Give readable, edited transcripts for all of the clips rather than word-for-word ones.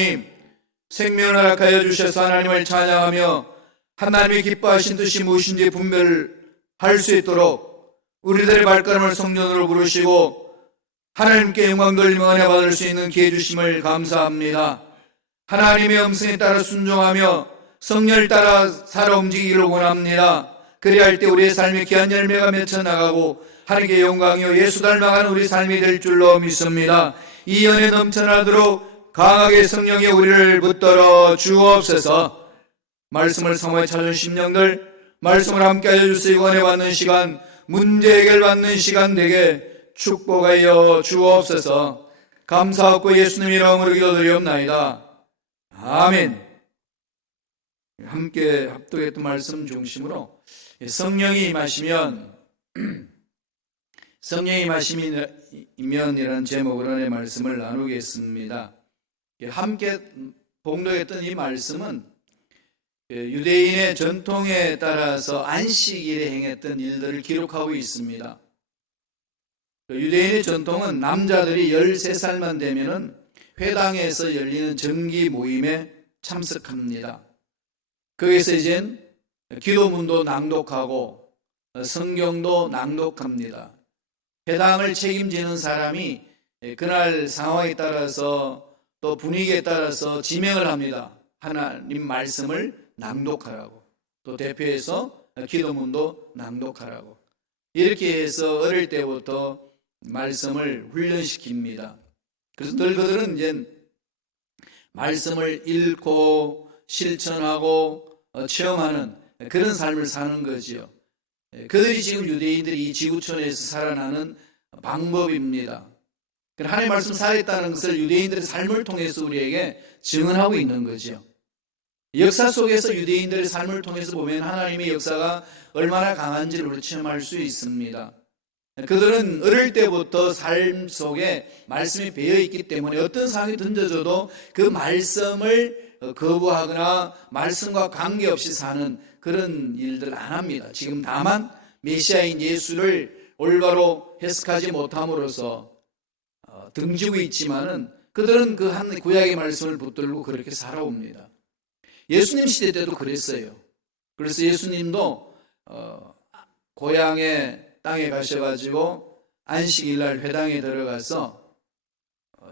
하나님, 생명을 허락하여 주셔서 하나님을 찬양하며 하나님이 기뻐하신 뜻이 무엇인지 분별할 수 있도록 우리들의 발걸음을 성전으로 부르시고 하나님께 영광 돌리며 은혜 받을 수 있는 기회 주심을 감사합니다. 하나님의 음성에 따라 순종하며 성령을 따라 살아 움직이기를 원합니다. 그리할 때 우리의 삶이 귀한 열매가 맺혀 나가고 하나님께 영광이요 예수 닮아가는 우리 삶이 될 줄로 믿습니다. 이 연에 넘쳐나도록 강하게 성령이 우리를 붙들어 주옵소서. 말씀을 사모해 찾은 심령들, 말씀을 함께 하여 주시고 은혜 받는 시간, 문제 해결 받는 시간 되게 축복하여 주옵소서. 감사하고 예수님 이름으로 기도드리옵나이다. 아멘. 함께 합독했던 말씀 중심으로 성령이 임하시면 이라는 제목으로 내 말씀을 나누겠습니다. 함께 봉독했던 이 말씀은 유대인의 전통에 따라서 안식일에 행했던 일들을 기록하고 있습니다. 유대인의 전통은 남자들이 13살만 되면은 회당에서 열리는 정기 모임에 참석합니다. 거기서 이젠 기도문도 낭독하고 성경도 낭독합니다. 회당을 책임지는 사람이 그날 상황에 따라서 또 분위기에 따라서 지명을 합니다. 하나님 말씀을 낭독하라고, 또 대표해서 기도문도 낭독하라고. 이렇게 해서 어릴 때부터 말씀을 훈련시킵니다. 그래서 늘 그들은 이제 말씀을 읽고 실천하고 체험하는 그런 삶을 사는 거지요. 그들이 지금 유대인들이 이 지구촌에서 살아나는 방법입니다. 하나님의 말씀 살아있다는 것을 유대인들의 삶을 통해서 우리에게 증언하고 있는 거죠. 역사 속에서 유대인들의 삶을 통해서 보면 하나님의 역사가 얼마나 강한지를 우리 체험할 수 있습니다. 그들은 어릴 때부터 삶 속에 말씀이 배어있기 때문에 어떤 상황이 던져져도 그 말씀을 거부하거나 말씀과 관계없이 사는 그런 일들 안 합니다. 지금 다만 메시아인 예수를 올바로 해석하지 못함으로써 등지고 있지만은 그들은 그 한 구약의 말씀을 붙들고 그렇게 살아옵니다. 예수님 시대 때도 그랬어요. 그래서 예수님도 고향의 땅에 가셔가지고 안식일날 회당에 들어가서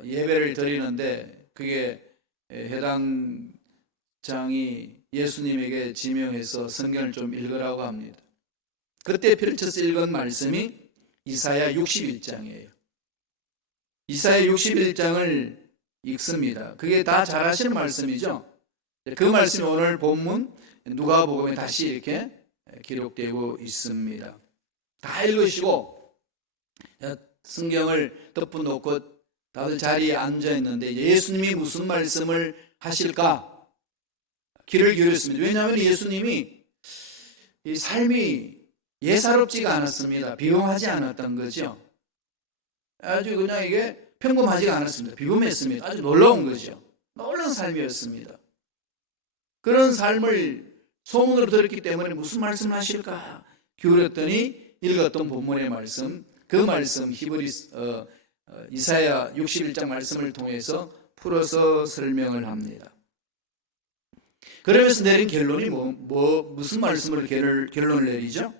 예배를 드리는데 그게 회당장이 예수님에게 지명해서 성경을 좀 읽으라고 합니다. 그때 펼쳐서 읽은 말씀이 이사야 61장이에요. 이사야 61장을 읽습니다. 그게 다 잘 아시는 말씀이죠. 그 말씀이 오늘 본문 누가복음에 다시 이렇게 기록되고 있습니다. 다 읽으시고 성경을 덮어놓고 다들 자리에 앉아 있는데 예수님이 무슨 말씀을 하실까 귀를 기울였습니다. 왜냐하면 예수님이 이 삶이 예사롭지가 않았습니다. 비범하지 않았던 거죠. 아주 그냥 이게 평범하지가 않았습니다. 비범했습니다. 아주 놀라운 거죠. 놀라운 삶이었습니다. 그런 삶을 소문으로 들었기 때문에 무슨 말씀을 하실까 기울였더니 읽었던 본문의 말씀, 그 말씀 이사야 61장 말씀을 통해서 풀어서 설명을 합니다. 그러면서 내린 결론이 무슨 말씀으로 결론을 내리죠?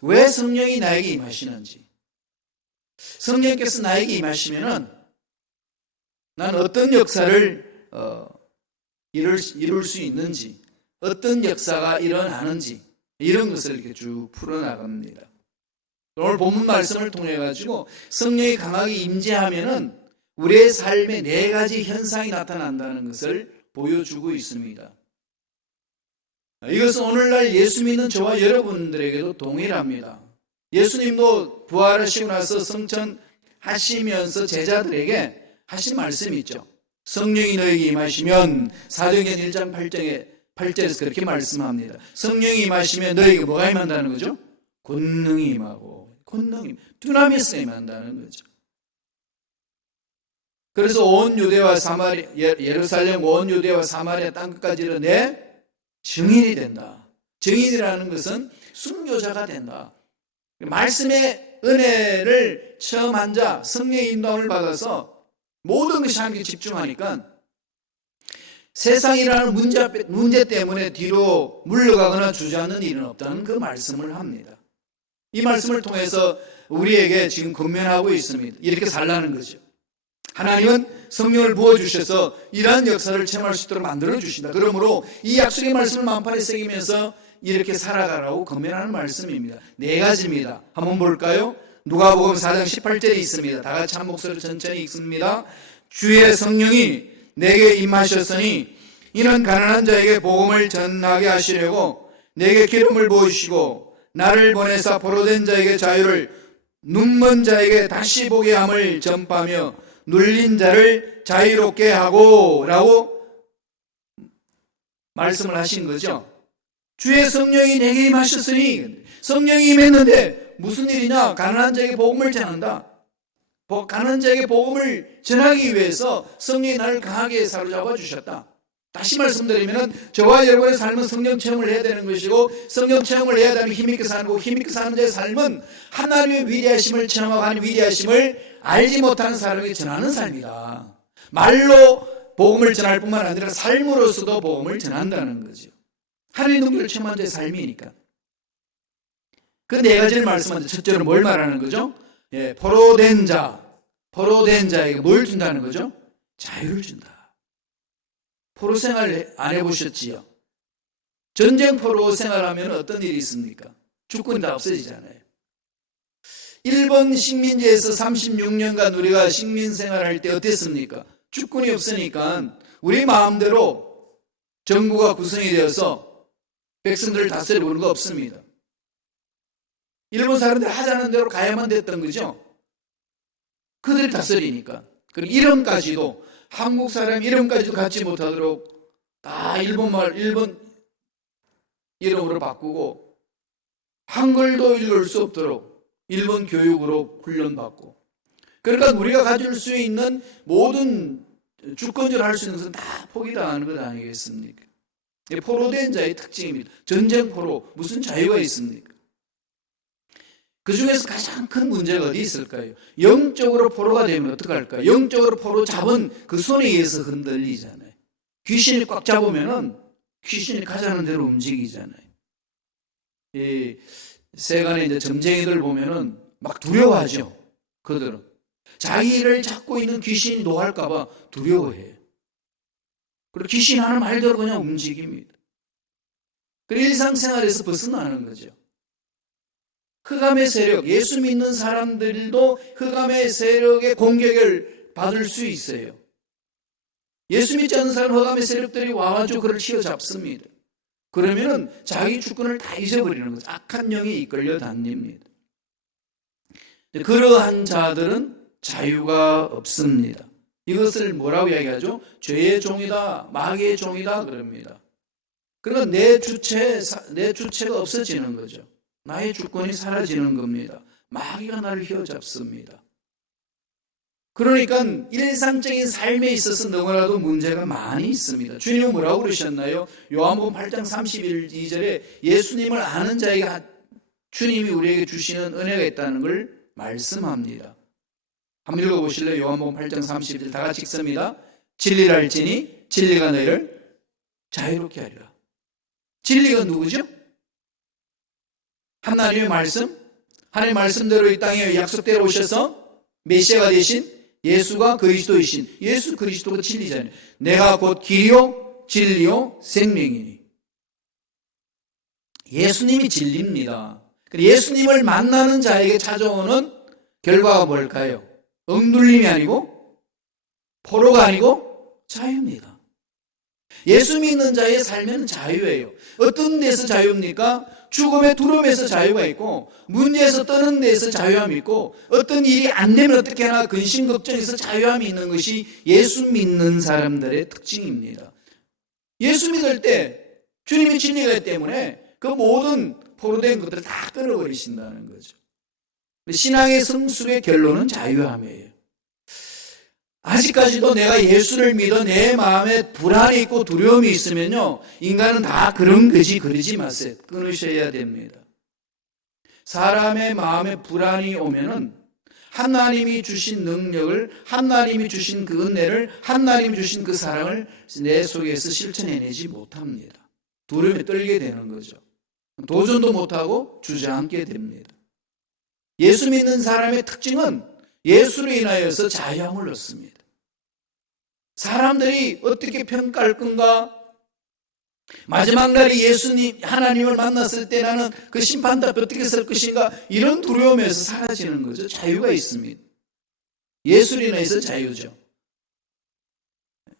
왜 성령이 나에게 임하시는지, 성령께서 나에게 임하시면은 나는 어떤 역사를 이룰 수 있는지, 어떤 역사가 일어나는지 이런 것을 이렇게 쭉 풀어나갑니다. 오늘 본문 말씀을 통해 가지고 성령이 강하게 임재하면은 우리의 삶에 4가지 현상이 나타난다는 것을 보여주고 있습니다. 이것은 오늘날 예수 믿는 저와 여러분들에게도 동일합니다. 예수님도 부활하시고 나서 성천하시면서 제자들에게 하신 말씀이 있죠. 성령이 너에게 임하시면 사도행전 1장 8절에서 그렇게 말씀합니다. 성령이 임하시면 너에게 뭐가 임한다는 거죠? 권능이 임하고, 두나미스가 임한다는 거죠. 그래서 온 유대와 사마리아, 예루살렘 온 유대와 사마리아 땅끝까지는 내 증인이 된다. 증인이라는 것은 순교자가 된다. 말씀의 은혜를 체험한 자, 성령의 인도함을 받아서 모든 것이 하나님께 집중하니까 세상이라는 문제 때문에 뒤로 물러가거나 주저앉는 일은 없다는 그 말씀을 합니다. 이 말씀을 통해서 우리에게 지금 권면하고 있습니다. 이렇게 살라는 거죠. 하나님은 성령을 부어주셔서 이러한 역사를 체험할 수 있도록 만들어주신다. 그러므로 이 약속의 말씀을 만판에 새기면서 이렇게 살아가라고 권면하는 말씀입니다. 네 가지입니다. 한번 볼까요? 누가복음 4장 18절에 있습니다. 다 같이 한 목소리로 천천히 읽습니다. 주의 성령이 내게 임하셨으니 이는 가난한 자에게 복음을 전하게 하시려고 내게 기름을 부으시고 나를 보내사 포로된 자에게 자유를, 눈먼 자에게 다시 보게 함을 전파하며 눌린 자를 자유롭게 하고 라고 말씀을 하신 거죠. 주의 성령이 내게 임하셨으니, 성령이 임했는데 무슨 일이냐? 가난한 자에게 복음을 전한다. 가난한 자에게 복음을 전하기 위해서 성령이 나를 강하게 사로잡아 주셨다. 다시 말씀드리면 저와 여러분의 삶은 성령 체험을 해야 되는 것이고, 성령 체험을 해야 되는 힘있게 사는 거고, 힘있게 사는 자의 삶은 하나님의 위대하심을 체험하고 하나님의 위대하심을 알지 못하는 사람에게 전하는 삶이다. 말로 복음을 전할 뿐만 아니라 삶으로서도 복음을 전한다는 거죠. 하나님의 능력을 체험한 자의 삶이니까. 그 네 가지를 말씀하는데, 첫째로 뭘 말하는 거죠? 포로된 자에게 뭘 준다는 거죠? 자유를 준다. 포로 생활 안 해보셨지요? 전쟁 포로 생활하면 어떤 일이 있습니까? 주권이 다 없어지잖아요. 일본 식민지에서 36년간 우리가 식민 생활할 때 어땠습니까? 주권이 없으니까 우리 마음대로 정부가 구성이 되어서 백성들을 다스려보는 거 없습니다. 일본 사람들 하자는 대로 가야만 됐던 거죠. 그들이 다스리니까. 그럼 이름까지도, 한국 사람 이름까지도 갖지 못하도록 다 일본 이름으로 바꾸고, 한글도 읽을 수 없도록 일본 교육으로 훈련받고, 그러니까 우리가 가질 수 있는 모든 주권적으로 할 수 있는 것은 다 포기당하는 것 아니겠습니까? 포로된 자의 특징입니다. 전쟁 포로, 무슨 자유가 있습니까? 그 중에서 가장 큰 문제가 어디 있을까요? 영적으로 포로가 되면 어떡할까요? 영적으로 포로 잡은 그 손에 의해서 흔들리잖아요. 귀신이 꽉 잡으면은 귀신이 가자는 대로 움직이잖아요. 이 세간의 이제 점쟁이들 보면은 막 두려워하죠. 그들은 자기를 잡고 있는 귀신이 노할까봐 두려워해요. 그리고 귀신 하는 말대로 그냥 움직입니다. 그리고 일상생활에서 벗어나는 거죠. 흑암의 세력, 예수 믿는 사람들도 흑암의 세력의 공격을 받을 수 있어요. 예수 믿지 않는 사람 흑암의 세력들이 와가지고 그를 휘어잡습니다. 그러면은 자기 주권을 다 잊어버리는 거죠. 악한 영에 이끌려 다닙니다. 그러한 자들은 자유가 없습니다. 이것을 뭐라고 이야기하죠? 죄의 종이다, 마귀의 종이다 그럽니다. 그러니까 내 주체가 없어지는 거죠. 나의 주권이 사라지는 겁니다. 마귀가 나를 휘어잡습니다. 그러니까 일상적인 삶에 있어서 너무나도 문제가 많이 있습니다. 주님은 뭐라고 그러셨나요? 요한복음 8장 32절에 예수님을 아는 자에게 주님이 우리에게 주시는 은혜가 있다는 걸 말씀합니다. 한번 읽어보실래요? 요한복음 8장 32절 다 같이 읽습니다. 진리를 알지니 진리가 너희를 자유롭게 하리라. 진리가 누구죠? 하나님의 말씀, 하나님의 말씀대로 이 땅에 약속대로 오셔서 메시아가 되신 예수가 그리스도이신 예수 그리스도가 진리잖아요. 내가 곧 길이요 진리요 생명이니. 예수님이 진리입니다. 예수님을 만나는 자에게 찾아오는 결과가 뭘까요? 억눌림이 아니고 포로가 아니고 자유입니다. 예수 믿는 자의 삶은 자유예요. 어떤 데서 자유입니까? 죽음의 두려움에서 자유가 있고, 문제에서 떠는 데에서 자유함이 있고, 어떤 일이 안 되면 어떻게 하나 근심 걱정에서 자유함이 있는 것이 예수 믿는 사람들의 특징입니다. 예수 믿을 때 주님이 진리가 있기 때문에 그 모든 포로된 것들을 다 끊어버리신다는 거죠. 신앙의 성숙의 결론은 자유함이에요. 아직까지도 내가 예수를 믿어 내 마음에 불안이 있고 두려움이 있으면요, 인간은 다 그런 거지 그러지 마세요. 끊으셔야 됩니다. 사람의 마음에 불안이 오면은 하나님이 주신 능력을, 하나님이 주신 그 은혜를, 하나님이 주신 그 사랑을 내 속에서 실천해내지 못합니다. 두려움에 떨게 되는 거죠. 도전도 못하고 주저앉게 됩니다. 예수 믿는 사람의 특징은 예수로 인하여서 자유함을 얻습니다. 사람들이 어떻게 평가할 건가? 마지막 날에 예수님, 하나님을 만났을 때 나는 그 심판답게 어떻게 설 것인가? 이런 두려움에서 사라지는 거죠. 자유가 있습니다. 예수로 인해서 자유죠.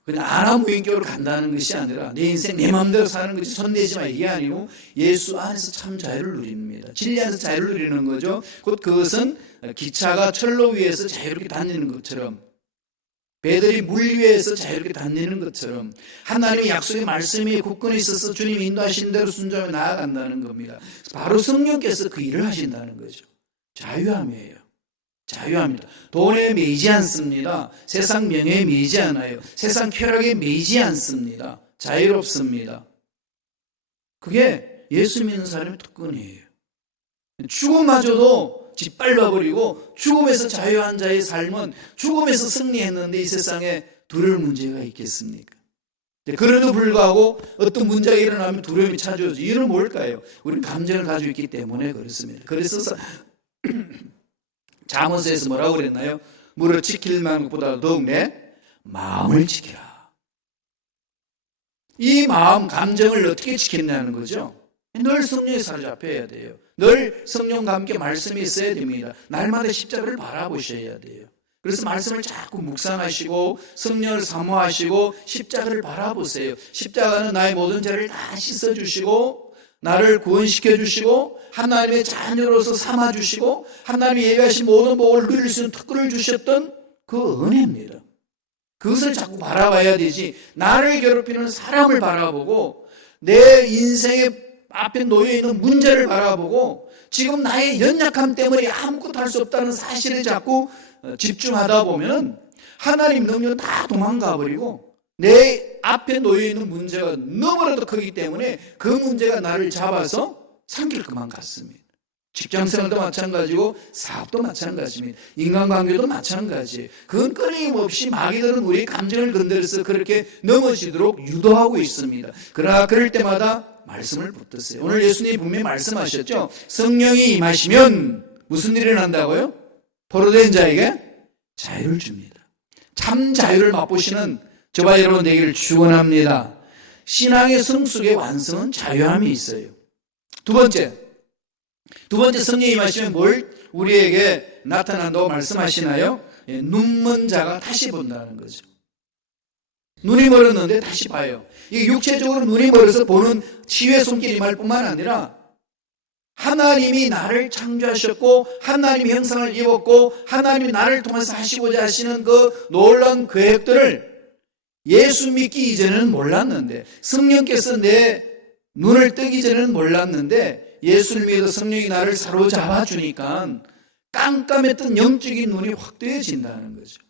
그냥 아나무인격으로 간다는 것이 아니라 내 인생 내 마음대로 사는 것이 손대지 마, 이게 아니고 예수 안에서 참 자유를 누립니다. 진리 안에서 자유를 누리는 거죠. 곧 그것은 기차가 철로 위에서 자유롭게 다니는 것처럼, 배들이 물 위에서 자유롭게 다니는 것처럼 하나님의 약속의 말씀이 굳건히 있어서 주님이 인도하신 대로 순종하며 나아간다는 겁니다. 바로 성령께서 그 일을 하신다는 거죠. 자유함이에요. 자유합니다. 돈에 매이지 않습니다. 세상 명예에 매이지 않아요. 세상 쾌락에 매이지 않습니다. 자유롭습니다. 그게 예수 믿는 사람의 특권이에요. 죽음마저도 짓밟아버리고 죽음에서 자유한 자의 삶은 죽음에서 승리했는데 이 세상에 두려울 문제가 있겠습니까? 그래도 불구하고 어떤 문제가 일어나면 두려움이 찾아오죠. 이유는 뭘까요? 우리는 감정을 가지고 있기 때문에 그렇습니다. 그래서 잠언서에서 뭐라고 그랬나요? 무릇 지킬 만한 것보다 더욱 내 마음을 지키라. 이 마음, 감정을 어떻게 지킨다는 거죠? 늘 성령에 사로잡혀야 돼요. 늘 성령과 함께 말씀이 있어야 됩니다. 날마다 십자가를 바라보셔야 돼요. 그래서 말씀을 자꾸 묵상하시고 성령을 사모하시고 십자가를 바라보세요. 십자가는 나의 모든 죄를 다 씻어주시고 나를 구원시켜 주시고 하나님의 자녀로서 삼아주시고 하나님이 예비하신 모든 복을 누릴 수 있는 특권을 주셨던 그 은혜입니다. 그것을 자꾸 바라봐야 되지, 나를 괴롭히는 사람을 바라보고 내 인생의 앞에 놓여있는 문제를 바라보고 지금 나의 연약함 때문에 아무것도 할 수 없다는 사실에 자꾸 집중하다 보면 하나님 능력은 다 도망가 버리고 내 앞에 놓여있는 문제가 너무나도 크기 때문에 그 문제가 나를 잡아서 삼킬 것만 같습니다. 직장생활도 마찬가지고 사업도 마찬가지입니다. 인간관계도 마찬가지예요. 그건 끊임없이 마귀들은 우리의 감정을 건드려서 그렇게 넘어지도록 유도하고 있습니다. 그러나 그럴 때마다 말씀을 붙드세요. 오늘 예수님이 분명히 말씀하셨죠. 성령이 임하시면 무슨 일이 난다고요? 포로된 자에게 자유를 줍니다. 참 자유를 맛보시는 저와 여러분 되기를 축원합니다. 신앙의 성숙의 완성은 자유함이 있어요. 두 번째 성령이 임하시면 뭘 우리에게 나타난다고 말씀하시나요? 눈먼 자가 다시 본다는 거죠. 눈이 멀었는데 다시 봐요. 이게 육체적으로 눈이 멀어서 보는 치유의 손길이 말 뿐만 아니라 하나님이 나를 창조하셨고 하나님의 형상을 입었고 하나님이 나를 통해서 하시고자 하시는 그 놀라운 계획들을 예수 믿기 이전에는 몰랐는데, 성령께서 내 눈을 뜨기 전에는 몰랐는데 예수를 믿어 성령이 나를 사로잡아 주니까 깜깜했던 영적인 눈이 확 뜨여진다는 거죠.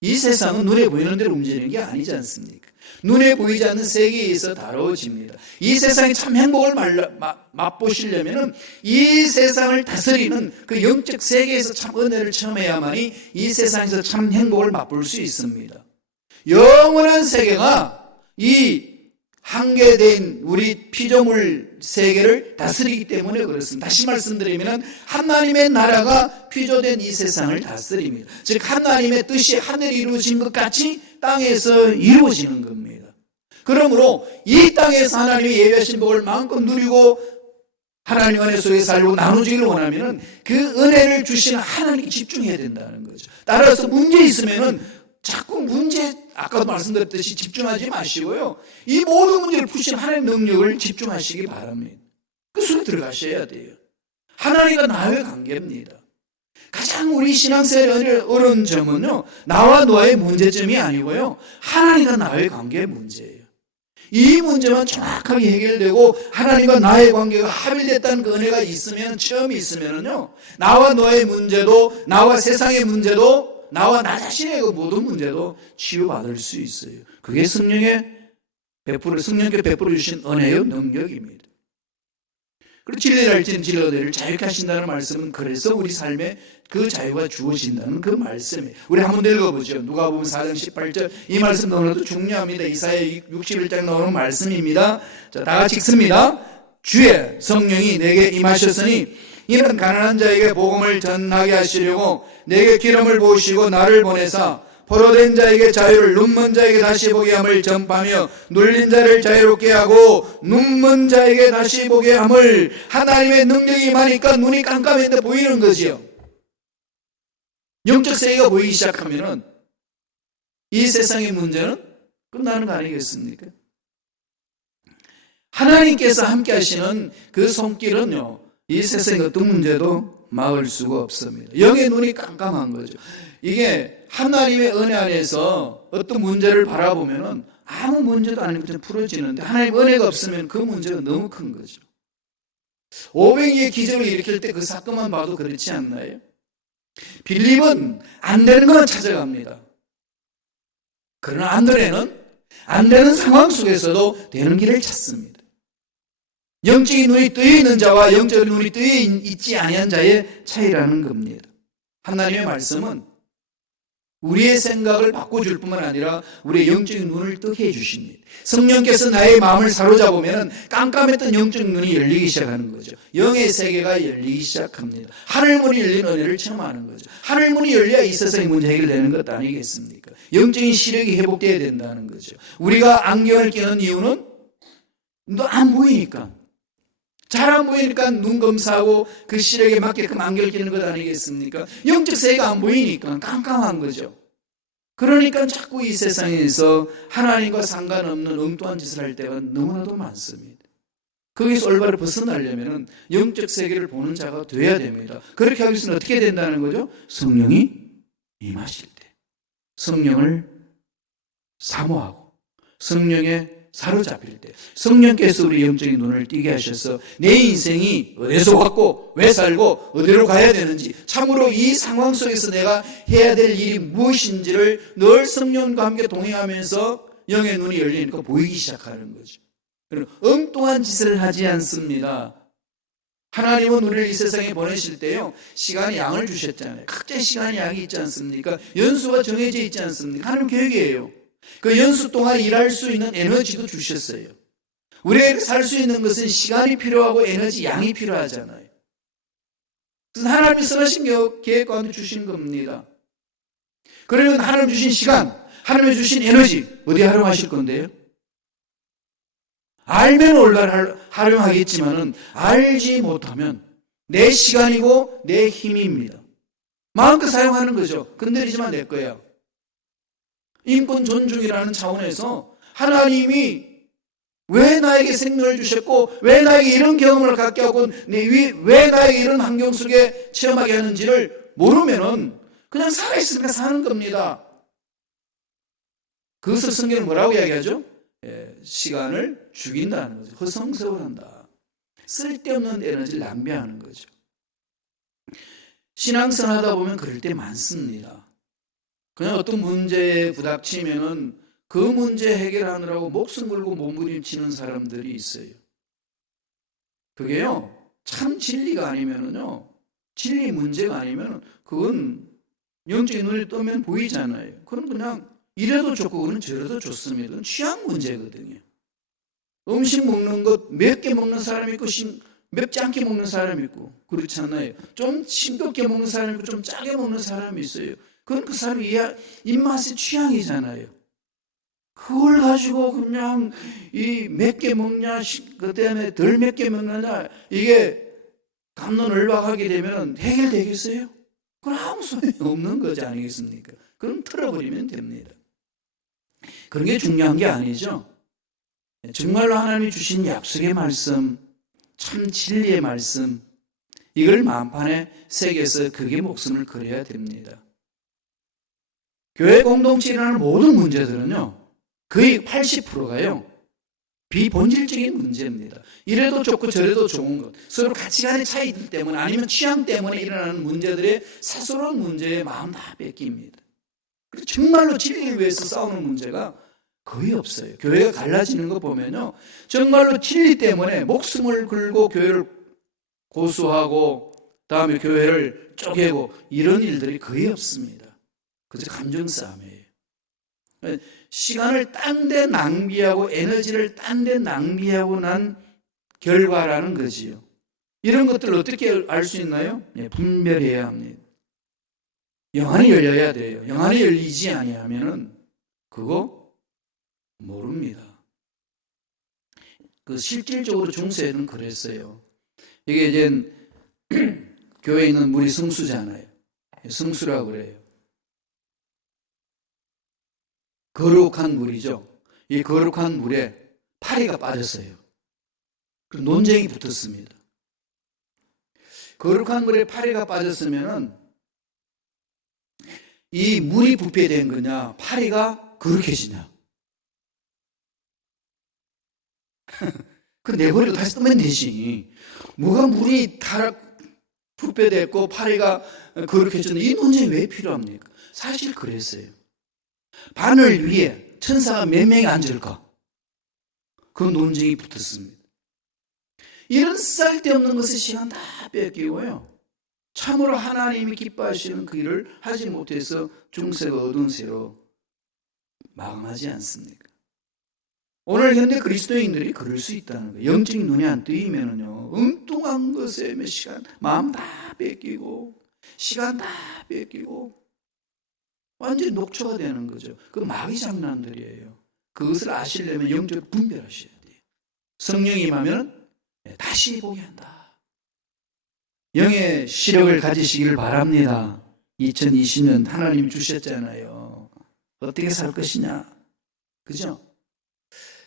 이 세상은 눈에 보이는 대로 움직이는 게 아니지 않습니까? 눈에 보이지 않는 세계에서 다뤄집니다. 이 세상의 참 행복을 맛보시려면 이 세상을 다스리는 그 영적 세계에서 참 은혜를 체험해야만이 이 세상에서 참 행복을 맛볼 수 있습니다. 영원한 세계가 이 한계된 우리 피조물 세계를 다스리기 때문에 그렇습니다. 다시 말씀드리면 하나님의 나라가 피조된 이 세상을 다스립니다. 즉 하나님의 뜻이 하늘에 이루어진 것 같이 땅에서 이루어지는 겁니다. 그러므로 이 땅에서 하나님의 예비하신 복을 마음껏 누리고 하나님 은혜 속에 살고 나누기를 원하면 그 은혜를 주시는 하나님께 집중해야 된다는 거죠. 따라서 문제 있으면 자꾸 문제, 아까도 말씀드렸듯이 집중하지 마시고요. 이 모든 문제를 푸신 하나님의 능력을 집중하시기 바랍니다. 그 속에 들어가셔야 돼요. 하나님과 나의 관계입니다. 가장 우리 신앙생활의 어려운 점은요, 나와 너의 문제점이 아니고요, 하나님과 나의 관계의 문제예요. 이 문제만 정확하게 해결되고 하나님과 나의 관계가 합일됐다는 그 은혜가 있으면, 체험이 있으면요, 나와 너의 문제도, 나와 세상의 문제도, 나와 나 자신의 그 모든 문제도 치유받을 수 있어요. 그게 성령께 베풀어 주신 은혜의 능력입니다. 그리고 진리를 할지는 진리를 자유케 하신다는 말씀은 그래서 우리 삶에 그 자유가 주어진다는 그 말씀이에요. 우리 한번 읽어보죠. 누가복음 4장 18절. 이 말씀 너무나도 중요합니다. 이사야 61장 나오는 말씀입니다. 자, 다 같이 읽습니다. 주의 성령이 내게 임하셨으니 이는 가난한 자에게 복음을 전하게 하시려고 내게 기름을 부으시고 나를 보내사 포로된 자에게 자유를, 눈먼 자에게 다시 보게 함을 전파하며 눌린 자를 자유롭게 하고 눈먼 자에게 다시 보게 함을. 하나님의 능력이 임하니까 눈이 깜깜했는데 보이는 거지요. 영적 세계가 보이기 시작하면은 이 세상의 문제는 끝나는 거 아니겠습니까? 하나님께서 함께 하시는 그 손길은요, 이 세상의 어떤 문제도 막을 수가 없습니다. 영의 눈이 깜깜한 거죠. 이게 하나님의 은혜 안에서 어떤 문제를 바라보면은 아무 문제도 아닌 것처럼 풀어지는데 하나님의 은혜가 없으면 그 문제가 너무 큰 거죠. 오병이의 기적을 일으킬 때 그 사건만 봐도 그렇지 않나요? 빌립은 안 되는 건 찾아갑니다. 그러나 안드레는 안 되는 상황 속에서도 되는 길을 찾습니다. 영적인 눈이 뜨여 있는 자와 영적인 눈이 뜨여 있지 아니한 자의 차이라는 겁니다. 하나님의 말씀은 우리의 생각을 바꿔줄 뿐만 아니라 우리의 영적인 눈을 뜨게 해주십니다. 성령께서 나의 마음을 사로잡으면 깜깜했던 영적인 눈이 열리기 시작하는 거죠. 영의 세계가 열리기 시작합니다. 하늘문이 열린 은혜를 체험하는 거죠. 하늘문이 열려야 이 세상의 문제 해결되는 것 아니겠습니까? 영적인 시력이 회복되어야 된다는 거죠. 우리가 안경을 끼는 이유는 너 안 보이니까. 잘 안 보이니까 눈 검사하고 그 시력에 맞게끔 안경을 끼는 것 아니겠습니까? 영적 세계가 안 보이니까 깜깜한 거죠. 그러니까 자꾸 이 세상에서 하나님과 상관없는 엉뚱한 짓을 할 때가 너무나도 많습니다. 거기서 올바로 벗어나려면 영적 세계를 보는 자가 돼야 됩니다. 그렇게 하기 위해서는 어떻게 된다는 거죠? 성령이 임하실 때 성령을 사모하고 성령의 사로잡힐 때 성령께서 우리 영적인 눈을 띄게 하셔서 내 인생이 어디서 왔고 왜 살고 어디로 가야 되는지 참으로 이 상황 속에서 내가 해야 될 일이 무엇인지를 늘 성령과 함께 동행하면서 영의 눈이 열리니까 보이기 시작하는 거죠. 엉뚱한 짓을 하지 않습니다. 하나님은 우리를 이 세상에 보내실 때요 시간이 양을 주셨잖아요. 각자의 시간이 양이 있지 않습니까? 연수가 정해져 있지 않습니까? 하나님 계획이에요. 그 연수 동안 일할 수 있는 에너지도 주셨어요. 우리에게 살 수 있는 것은 시간이 필요하고 에너지 양이 필요하잖아요. 그래서 하나님이 선하신 계획 가운데 주신 겁니다. 그러면 하나님 주신 시간, 하나님이 주신 에너지 어디 활용하실 건데요? 알면 올바로 활용하겠지만은 알지 못하면 내 시간이고 내 힘입니다. 마음껏 사용하는 거죠. 건드리지만 내 거야. 인권 존중이라는 차원에서 하나님이 왜 나에게 생명을 주셨고 왜 나에게 이런 경험을 갖게 하고 왜 나에게 이런 환경 속에 체험하게 하는지를 모르면은 그냥 살아있으니까 사는 겁니다. 그것을 성경은 뭐라고 이야기하죠? 시간을 죽인다는 거죠. 허송세월한다. 쓸데없는 에너지를 낭비하는 거죠. 신앙생활 하다 보면 그럴 때 많습니다. 그냥 어떤 문제에 부닥치면은 그 문제 해결하느라고 목숨 걸고 몸부림치는 사람들이 있어요. 그게요, 참 진리가 아니면은요, 진리 문제가 아니면은 그건 영적인 눈이 뜨면 보이잖아요. 그건 그냥 이래도 좋고 그건 저래도 좋습니다. 그건 취향 문제거든요. 음식 먹는 것 몇 개 먹는 사람이 있고 맵지 않게 먹는 사람이 있고 그렇잖아요. 좀 싱겁게 먹는 사람이 있고 좀 짜게 먹는 사람이 있어요. 그건 그 사람 입맛의 취향이잖아요. 그걸 가지고 그냥 이 몇 개 먹냐, 그 다음에 덜 몇 개 먹느냐, 이게 갑론을박하게 되면 해결되겠어요? 그건 아무 소용이 없는 거지 아니겠습니까? 그럼 틀어버리면 됩니다. 그런 게 중요한 게 아니죠. 정말로 하나님이 주신 약속의 말씀, 참 진리의 말씀, 이걸 마음판에 새겨서 그게 목숨을 걸어야 됩니다. 교회 공동체에 일어나는 모든 문제들은요, 거의 80%가요, 비본질적인 문제입니다. 이래도 좋고 저래도 좋은 것, 서로 가치관의 차이들 때문에 아니면 취향 때문에 일어나는 문제들의 사소한 문제에 마음 다 뺏깁니다. 그래서 정말로 진리를 위해서 싸우는 문제가 거의 없어요. 교회가 갈라지는 거 보면요, 정말로 진리 때문에 목숨을 걸고 교회를 고소하고 다음에 교회를 쪼개고 이런 일들이 거의 없습니다. 그저 감정 싸움이에요. 시간을 딴 데 낭비하고 에너지를 딴 데 낭비하고 난 결과라는 거지요. 이런 것들을 어떻게 알 수 있나요? 분별해야 합니다. 영안이 열려야 돼요. 영안이 열리지 아니하면은 그거 모릅니다. 그 실질적으로 중세는 그랬어요. 이게 이제 교회에 있는 물이 성수잖아요. 성수라고 그래요. 거룩한 물이죠. 이 거룩한 물에 파리가 빠졌어요. 그 논쟁이 붙었습니다. 거룩한 물에 파리가 빠졌으면은 이 물이 부패된 거냐, 파리가 거룩해지냐. 그 내버리고 다시 뜨면 되지. 뭐가 물이 타락 부패됐고 파리가 거룩해졌나, 이 논쟁이 왜 필요합니까? 사실 그랬어요. 바늘 위에 천사가 몇 명이 앉을까? 그 논쟁이 붙었습니다. 이런 쓸데없는 것에 시간 다 뺏기고요. 참으로 하나님이 기뻐하시는 그 일을 하지 못해서 중세가 어두운 새로 마감하지 않습니까? 오늘 현대 그리스도인들이 그럴 수 있다는 거예요. 영적인 눈이 안 뜨이면은요, 엉뚱한 것에 몇 시간, 마음 다 뺏기고, 시간 다 뺏기고, 완전히 녹초가 되는 거죠. 그 마귀 장난들이에요. 그것을 아시려면 영적으로 분별하셔야 돼요. 성령이 임하면 다시 보게 한다. 영의 시력을 가지시기를 바랍니다. 2020년 하나님 주셨잖아요. 어떻게 살 것이냐? 그죠?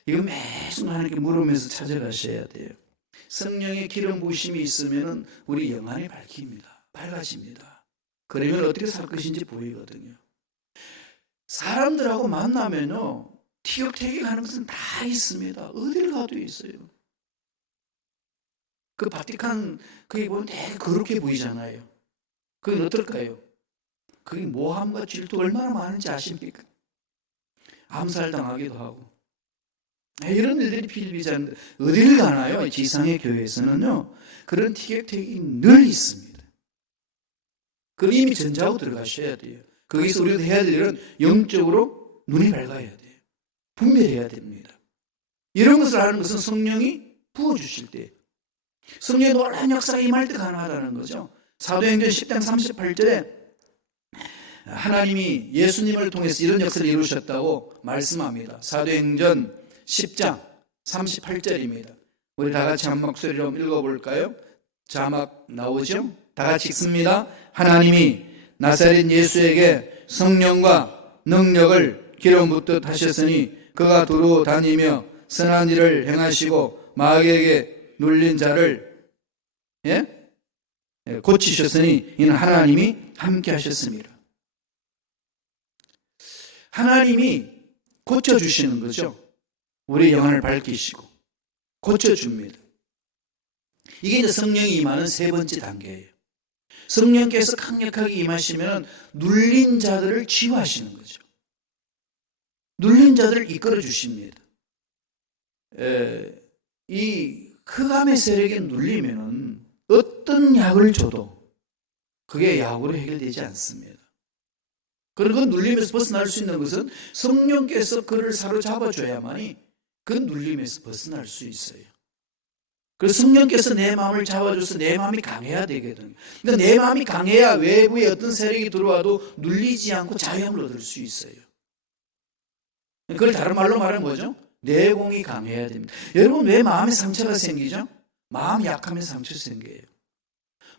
이거 매순간 하나님께 물으면서 찾아가셔야 돼요. 성령의 기름 부으심이 있으면 우리 영안이 밝힙니다. 밝아집니다. 그러면 어떻게 살 것인지 보이거든요. 사람들하고 만나면요, 티격태격하는 것은 다 있습니다. 어딜 가도 있어요. 그 바티칸 거기 보면 되게 거룩해 보이잖아요. 그건 어떨까요? 그게 모함과 질투 얼마나 많은지 아십니까? 암살당하기도 하고 이런 일들이 필비자인데 어딜 가나요? 지상의 교회에서는요, 그런 티격태격이 늘 있습니다. 그럼 이미 전자하고 들어가셔야 돼요. 거기서 우리가 해야 될 일은 영적으로 눈이 밝아야 돼요. 분별해야 됩니다. 이런 것을 하는 것은 성령이 부어주실 때, 성령의 놀라운 역사가 임할 때 가능하다는 거죠. 사도행전 10장 38절에 하나님이 예수님을 통해서 이런 역사를 이루셨다고 말씀합니다. 사도행전 10장 38절입니다. 우리 다 같이 한 목소리로 읽어볼까요? 자막 나오죠? 다 같이 읽습니다. 하나님이 나사렛 예수에게 성령과 능력을 기름 붓듯 하셨으니 그가 두루 다니며 선한 일을 행하시고 마귀에게 눌린 자를 고치셨으니 이는 하나님이 함께 하셨습니다. 하나님이 고쳐주시는 거죠. 우리 영안을 밝히시고 고쳐줍니다. 이게 이제 성령이 임하는 세 번째 단계예요. 성령께서 강력하게 임하시면 눌린 자들을 치유하시는 거죠. 눌린 자들을 이끌어 주십니다. 이 흑암의 세력에 눌리면 어떤 약을 줘도 그게 약으로 해결되지 않습니다. 그리고 그 눌림에서 벗어날 수 있는 것은 성령께서 그를 사로잡아줘야만이 그 눌림에서 벗어날 수 있어요. 그래서 성령께서 내 마음을 잡아줘서 내 마음이 강해야 되거든요. 그러니까 내 마음이 강해야 외부에 어떤 세력이 들어와도 눌리지 않고 자유함을 얻을 수 있어요. 그걸 다른 말로 말하는 거죠. 내공이 강해야 됩니다. 여러분, 왜 마음에 상처가 생기죠? 마음이 약하면 상처 생겨요.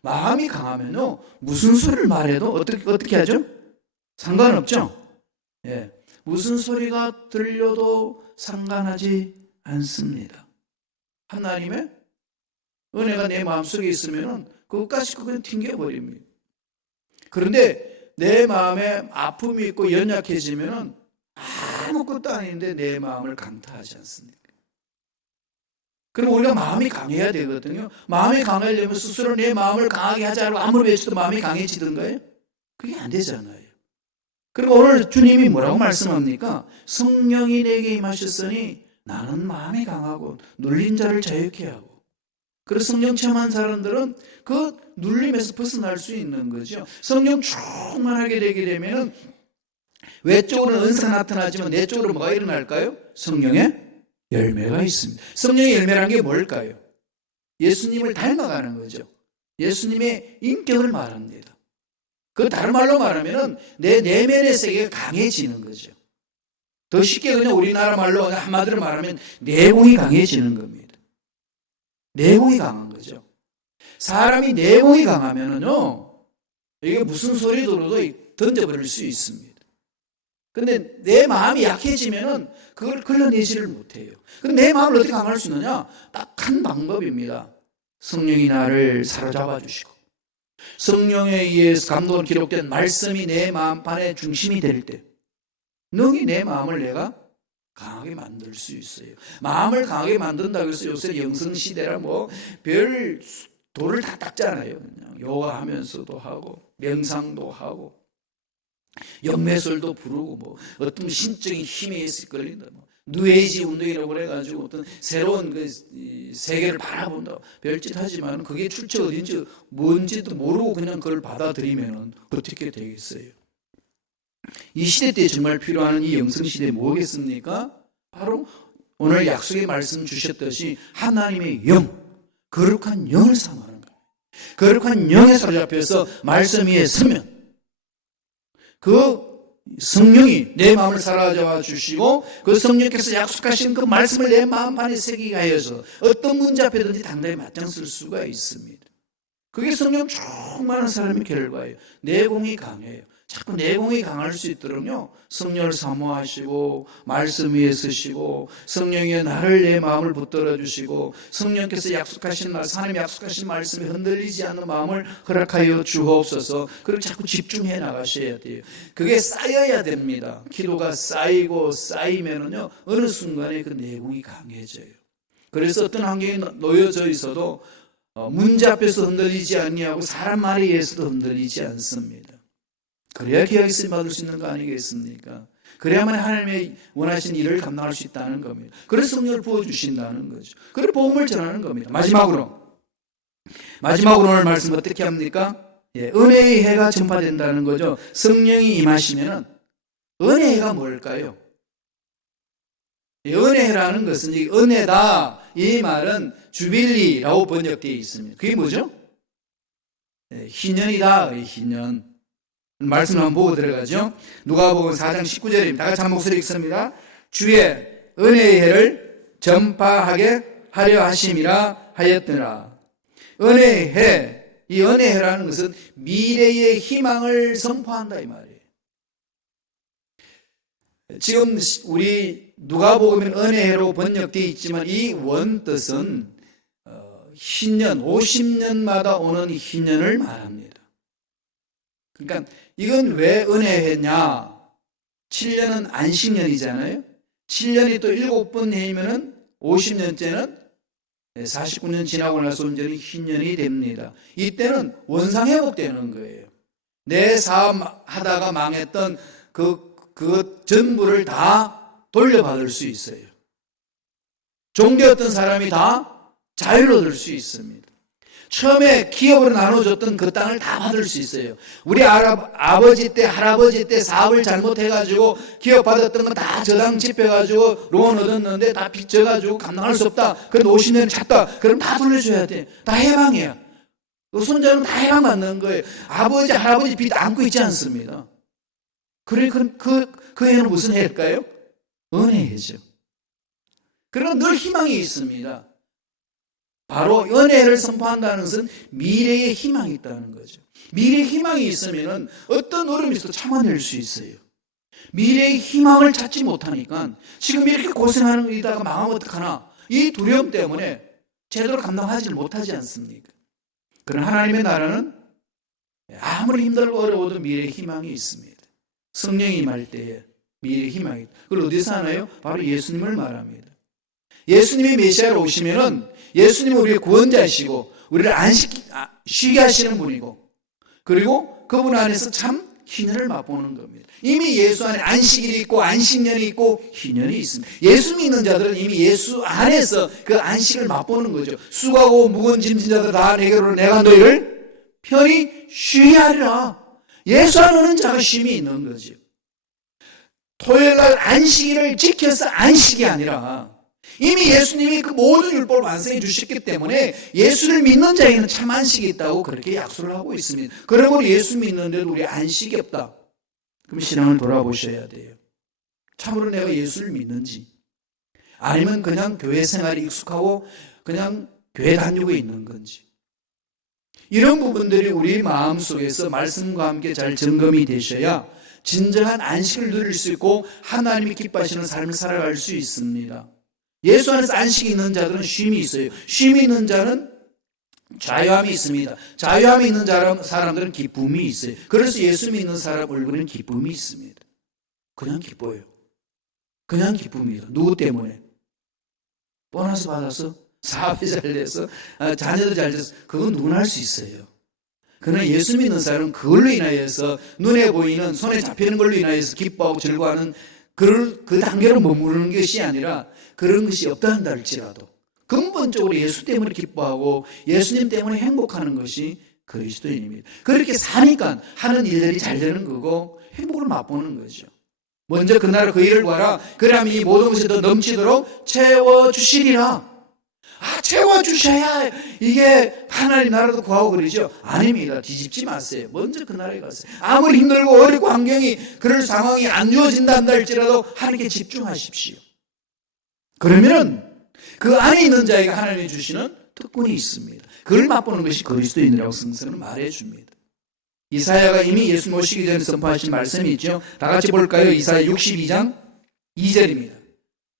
마음이 강하면요, 무슨 소리를 말해도 어떻게 하죠? 상관없죠? 예. 무슨 소리가 들려도 상관하지 않습니다. 하나님의 은혜가 내 마음속에 있으면 그것까지 그냥 튕겨버립니다. 그런데 내 마음에 아픔이 있고 연약해지면 아무것도 아닌데 내 마음을 강타하지 않습니까? 그럼 우리가 마음이 강해야 되거든요. 마음이 강하려면 스스로 내 마음을 강하게 하자고 아무리 외쳐도 마음이 강해지던가요? 그게 안 되잖아요. 그리고 오늘 주님이 뭐라고 말씀합니까? 성령이 내게 임하셨으니 나는 마음이 강하고 눌린 자를 자유케 하고 그래서 성령 체험한 사람들은 그 눌림에서 벗어날 수 있는 거죠. 성령 충만하게 되게 되면 외적으로는 은사가 나타나지만 내적으로 뭐가 일어날까요? 성령의 열매가 있습니다. 성령의 열매라는 게 뭘까요? 예수님을 닮아가는 거죠. 예수님의 인격을 말합니다. 그 다른 말로 말하면 내 내면의 세계가 강해지는 거죠. 더 쉽게 그냥 우리나라 말로 한마디로 말하면 내공이 강해지는 겁니다. 내공이 강한 거죠. 사람이 내공이 강하면은요, 이게 무슨 소리 들어도 던져버릴 수 있습니다. 근데 내 마음이 약해지면은 그걸 걸러내지를 못해요. 근데 내 마음을 어떻게 강할 수 있느냐? 딱 한 방법입니다. 성령이 나를 사로잡아 주시고, 성령에 의해서 감동으로 기록된 말씀이 내 마음판의 중심이 될 때, 능히 내 마음을 내가 강하게 만들 수 있어요. 마음을 강하게 만든다고 해서 요새 영성시대라 별 돌을 다 닦잖아요. 그냥 요가하면서도 하고, 명상도 하고, 영매설도 부르고, 어떤 신적인 힘에 의해서 끌린다. 뉴에이지 운동이라고 그래가지고 어떤 새로운 그 세계를 바라본다. 별짓 하지만 그게 출처가 어딘지 뭔지도 모르고 그냥 그걸 받아들이면 어떻게 되겠어요? 이 시대 때 정말 필요한 이 영성시대 뭐겠습니까? 바로 오늘 약속의 말씀 주셨듯이 하나님의 영, 거룩한 영을 사모하는 거예요. 거룩한 영에 사로잡혀서 말씀 위에 서면 그 성령이 내 마음을 사로잡아 주시고 그 성령께서 약속하신 그 말씀을 내 마음판에 새기게 하여서 어떤 문제 앞에든지 당당히 맞장설 수가 있습니다. 그게 성령 충만한 사람의 결과예요. 내공이 강해요. 자꾸 내공이 강할 수 있도록요, 성령을 사모하시고 말씀 위에 서시고 성령이 나를 내 마음을 붙들어 주시고 성령께서 약속하신 말씀, 하나님 약속하신 말씀에 흔들리지 않는 마음을 허락하여 주옵소서. 그렇게 자꾸 집중해 나가셔야 돼요. 그게 쌓여야 됩니다. 기도가 쌓이고 쌓이면은요, 어느 순간에 그 내공이 강해져요. 그래서 어떤 환경에 놓여져 있어도 문제 앞에서 흔들리지 아니하고 사람 말에 의해서도 흔들리지 않습니다. 그래야 기약이 쓰임 받을 수 있는 거 아니겠습니까? 그래야만 하나님의 원하신 일을 감당할 수 있다는 겁니다. 그래서 성령을 부어주신다는 거죠. 그래서 복음을 전하는 겁니다. 마지막으로 오늘 말씀 어떻게 합니까? 은혜의 해가 전파된다는 거죠. 성령이 임하시면 은혜의 해가 뭘까요? 은혜라는 것은 은혜다, 이 말은 주빌리라고 번역되어 있습니다. 그게 뭐죠? 희년이다, 희년. 말씀 한번 보고 들어가죠. 누가복음 4장 19절입니다. 다 같이 한 목소리 읽습니다. 주의 은혜의 해를 전파하게 하려 하심이라 하였더라. 은혜의 해, 이 은혜의 해라는 것은 미래의 희망을 선포한다 이 말이에요. 지금 우리 누가복음은 은혜해로 번역되어 있지만 이 원뜻은 희년, 50년마다 오는 희년을 말합니다. 그러니까 이건 왜 은혜했냐? 7년은 안식년이잖아요. 7년이 또 7번 해이면은 50년째는 49년 지나고 나서 온전히 희년이 됩니다. 이때는 원상회복되는 거예요. 내 사업 하다가 망했던 그 전부를 다 돌려받을 수 있어요. 종되었던 사람이 다 자유를 얻을 수 있습니다. 처음에 기업으로 나눠줬던 그 땅을 다 받을 수 있어요. 우리 아버지 때, 할아버지 때 사업을 잘못해가지고 기업 받았던 건 다 저당 집해가지고 론 얻었는데 다 빚져가지고 감당할 수 없다. 그런데 50년을 찼다. 그럼 다 돌려줘야 돼. 다 해방이야. 그 손자는 다 해방받는 거예요. 아버지, 할아버지 빚 안고 있지 않습니다. 그럼 그 해는 무슨 해일까요? 은혜죠. 그러나 늘 희망이 있습니다. 바로 은혜를 선포한다는 것은 미래의 희망이 있다는 거죠. 미래의 희망이 있으면 어떤 어려움이 있어도 참아낼 수 있어요. 미래의 희망을 찾지 못하니까 지금 이렇게 고생하는 일이다가 망하면 어떡하나, 이 두려움 때문에 제대로 감당하지 못하지 않습니까? 그러나 하나님의 나라는 아무리 힘들고 어려워도 미래의 희망이 있습니다. 성령이 임할 때에 미래의 희망이 있다. 그걸 어디서 하나요? 바로 예수님을 말합니다. 예수님이 메시아로 오시면은 예수님은 우리의 구원자이시고 우리를 쉬게 하시는 분이고, 그리고 그분 안에서 참 희년을 맛보는 겁니다. 이미 예수 안에 안식일이 있고 안식년이 있고 희년이 있습니다. 예수 믿는 자들은 이미 예수 안에서 그 안식을 맛보는 거죠. 수고하고 무거운 짐진 자들 다 내게로 내가 너희를 편히 쉬게 하리라. 예수 안에 오는 자가 쉼이 있는 거죠. 토요일날 안식일을 지켜서 안식이 아니라 이미 예수님이 그 모든 율법을 완성해 주셨기 때문에 예수를 믿는 자에게는 참 안식이 있다고 그렇게 약속을 하고 있습니다. 그러므로 예수 믿는데도 우리 안식이 없다. 그럼 신앙을 돌아보셔야 돼요. 참으로 내가 예수를 믿는지, 아니면 그냥 교회 생활이 익숙하고 그냥 교회 다니고 있는 건지, 이런 부분들이 우리 마음속에서 말씀과 함께 잘 점검이 되셔야 진정한 안식을 누릴 수 있고 하나님이 기뻐하시는 삶을 살아갈 수 있습니다. 예수 안에서 안식이 있는 자들은 쉼이 있어요. 쉼이 있는 자는 자유함이 있습니다. 자유함이 있는 사람들은 기쁨이 있어요. 그래서 예수 믿는 사람 얼굴에는 기쁨이 있습니다. 그냥 기뻐요. 그냥 기쁩니다. 누구 때문에? 보너스 받아서, 사업이 잘 돼서, 자녀들 잘 돼서, 그건 누구나 할 수 있어요. 그러나 예수 믿는 사람은 그걸로 인하여서 눈에 보이는, 손에 잡히는 걸로 인하여서 기뻐하고 즐거워하는 그 단계로 머무르는 것이 아니라 그런 것이 없다 한다 할지라도 근본적으로 예수 때문에 기뻐하고 예수님 때문에 행복하는 것이 그리스도인입니다. 그렇게 사니까 하는 일들이 잘 되는 거고 행복을 맛보는 거죠. 먼저 그 나라 그 일을 구하라. 그러면 이 모든 것이 더 넘치도록 채워주시리라. 채워주셔야 이게 하나님 나라도 구하고 그러죠. 아닙니다. 뒤집지 마세요. 먼저 그 나라에 가세요. 아무리 힘들고 어렵고 환경이 그럴 상황이 안 주어진다 한다 할지라도 하나님께 집중하십시오. 그러면은 그 안에 있는 자에게 하나님이 주시는 특권이 있습니다. 그걸 맛보는 것이 그리스도인이라고 성서는 말해줍니다. 이사야가 이미 예수 모시기 전에 선포하신 말씀이 있죠. 다 같이 볼까요? 이사야 62장 2절입니다.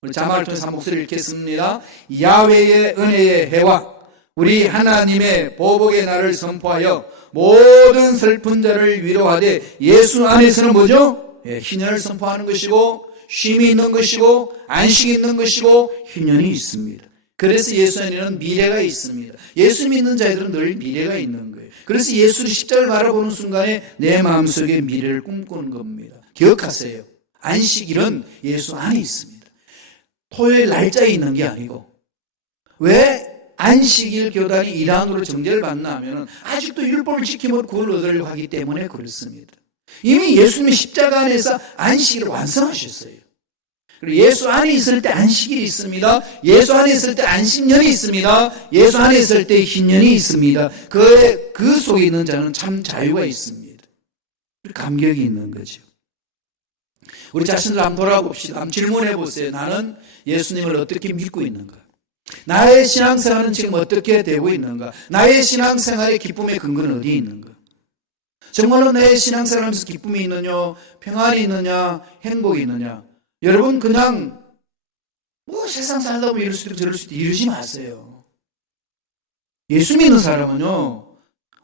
우리 자막을 통해서 한 목소리를 읽겠습니다. 야훼의 은혜의 해와 우리 하나님의 보복의 날을 선포하여 모든 슬픈 자를 위로하되 예수 안에서는 뭐죠? 희년을 선포하는 것이고 쉼이 있는 것이고 안식이 있는 것이고 희년이 있습니다. 그래서 예수 안에는 미래가 있습니다. 예수 믿는 자들은 늘 미래가 있는 거예요. 그래서 예수를 십자가를 바라보는 순간에 내 마음속에 미래를 꿈꾸는 겁니다. 기억하세요. 안식일은 예수 안에 있습니다. 토요일 날짜에 있는 게 아니고, 왜 안식일 교단이 이란으로 정죄를 받나 하면 아직도 율법을 지키면 구원을 얻으려고 하기 때문에 그렇습니다. 이미 예수님이 십자가 안에서 안식일을 완성하셨어요. 그리고 예수 안에 있을 때 안식일이 있습니다. 예수 안에 있을 때 안식년이 있습니다. 예수 안에 있을 때 희년이 있습니다. 그 속에 있는 자는 참 자유가 있습니다. 감격이 있는 거죠. 우리 자신들 한번 돌아봅시다. 한번 질문해 보세요. 나는 예수님을 어떻게 믿고 있는가? 나의 신앙생활은 지금 어떻게 되고 있는가? 나의 신앙생활의 기쁨의 근거는 어디에 있는가? 정말로 내 신앙생활하면서 기쁨이 있느냐, 평안이 있느냐, 행복이 있느냐? 여러분 그냥 세상 살다 보면 이럴 수도 있고 저럴 수도 있고 이러지 마세요. 예수 믿는 사람은요,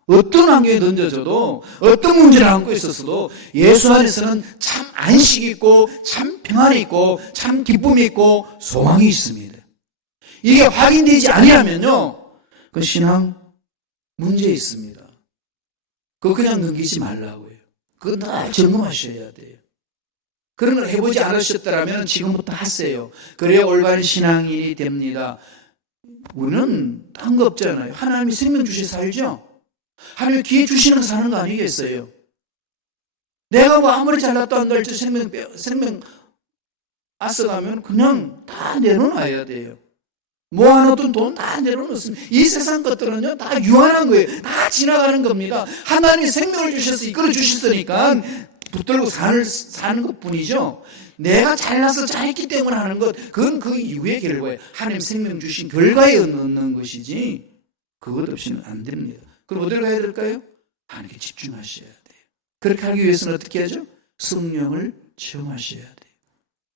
어떤 환경에 던져져도 어떤 문제를 안고 있었어도 예수 안에서는 참 안식이 있고 참 평안이 있고 참 기쁨이 있고 소망이 있습니다. 이게 확인되지 아니하면요, 그 신앙 문제 있습니다. 그거 그냥 넘기지 말라고요. 그거 다 점검하셔야 돼요. 그런 걸 해보지 않으셨더라면 지금부터 하세요. 그래야 올바른 신앙이 됩니다. 우리는 딴 거 없잖아요. 하나님이 생명 주셔서 살죠. 하나님이 기회 주시는 사는 거 아니겠어요? 내가 뭐 아무리 잘났다 한다 할지 생명 앗아가면 그냥 다 내려놔야 돼요. 모아놓던 돈 다 내려놓습니다. 이 세상 것들은요, 다 유한한 거예요. 다 지나가는 겁니다. 하나님이 생명을 주셔서 이끌어 주셨으니까 붙들고 사는 것 뿐이죠. 내가 잘나서 잘했기 때문에 하는 것, 그건 그 이후의 결과예요. 하나님 생명 주신 결과에 얻는 것이지 그것 없이는 안 됩니다. 그럼 어디로 가야 될까요? 하나님께 집중하셔야 돼요. 그렇게 하기 위해서는 어떻게 하죠? 성령을 체험하셔야 돼요.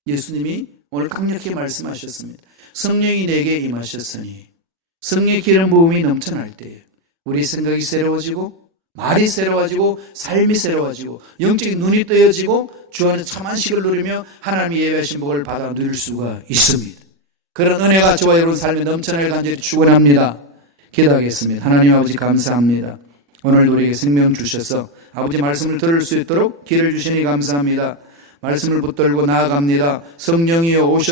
예수님이 오늘 강력히 말씀하셨습니다. 성령이 내게 임하셨으니 성령의 기름 부음이 넘쳐날 때 우리 생각이 새로워지고 말이 새로워지고 삶이 새로워지고 영적인 눈이 뜨여지고 주 안에서 참 안식을 누리며 하나님이 예배하신 복을 받아 누릴 수가 있습니다. 그런 은혜가 저와 여러분 삶에 넘쳐나길 간절히 축원합니다. 기도하겠습니다. 하나님 아버지 감사합니다. 오늘도 우리에게 생명 주셔서 아버지 말씀을 들을 수 있도록 길을 주시니 감사합니다. 말씀을 붙들고 나아갑니다. 성령이여 오셔